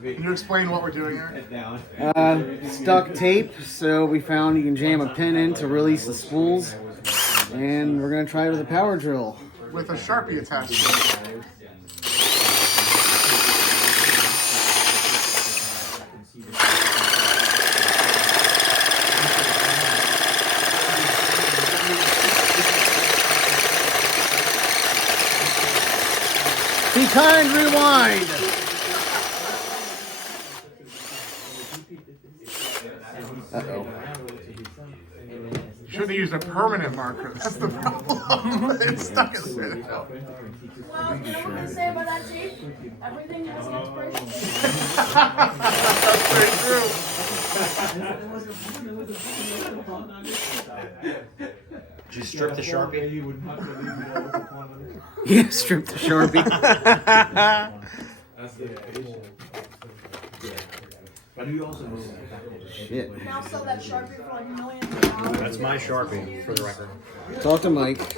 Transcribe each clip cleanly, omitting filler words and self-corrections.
Can you explain what we're doing here? Stuck tape, so we found you can jam a pin in to release the spools, and we're going to try it with a power drill. With a Sharpie attached to it. Be kind, rewind. Uh-oh. You should have used a permanent marker. That's the problem. It's stuck in there. Well, you know what they say about that tape? Everything has an expiration date. That's very true. Did you strip the Sharpie? Yeah, strip the Sharpie. Shit. Now sell that Sharpie for like millions of dollars. That's my Sharpie, for the record. Talk to Mike.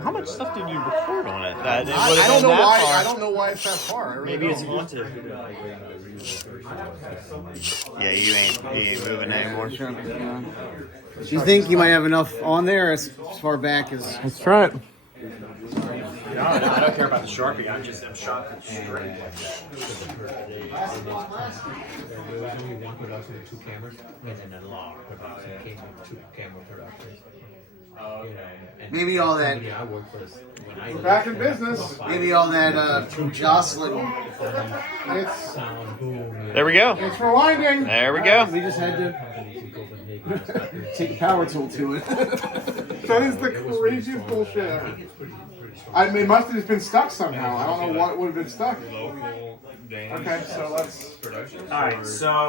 How much stuff did you record on it? I don't know why. I don't know why it's that far. I really Maybe it's don't. haunted. Yeah, you ain't moving anymore. Do you think you might have enough on there as far back as... Let's try it. No, I don't care about the Sharpie. I'm shot straight. There was only one production with 2 cameras, and then a law production came with 2 camera productions. Maybe all that... I worked for when I We're back in business. Maybe all that Jocelyn... It's There we go. it's rewinding. There we go. We just had to take a power tool to it. That is the craziest bullshit. I mean, it must have just been stuck somehow. I don't know what would have been stuck. Okay, so let's. All right, so.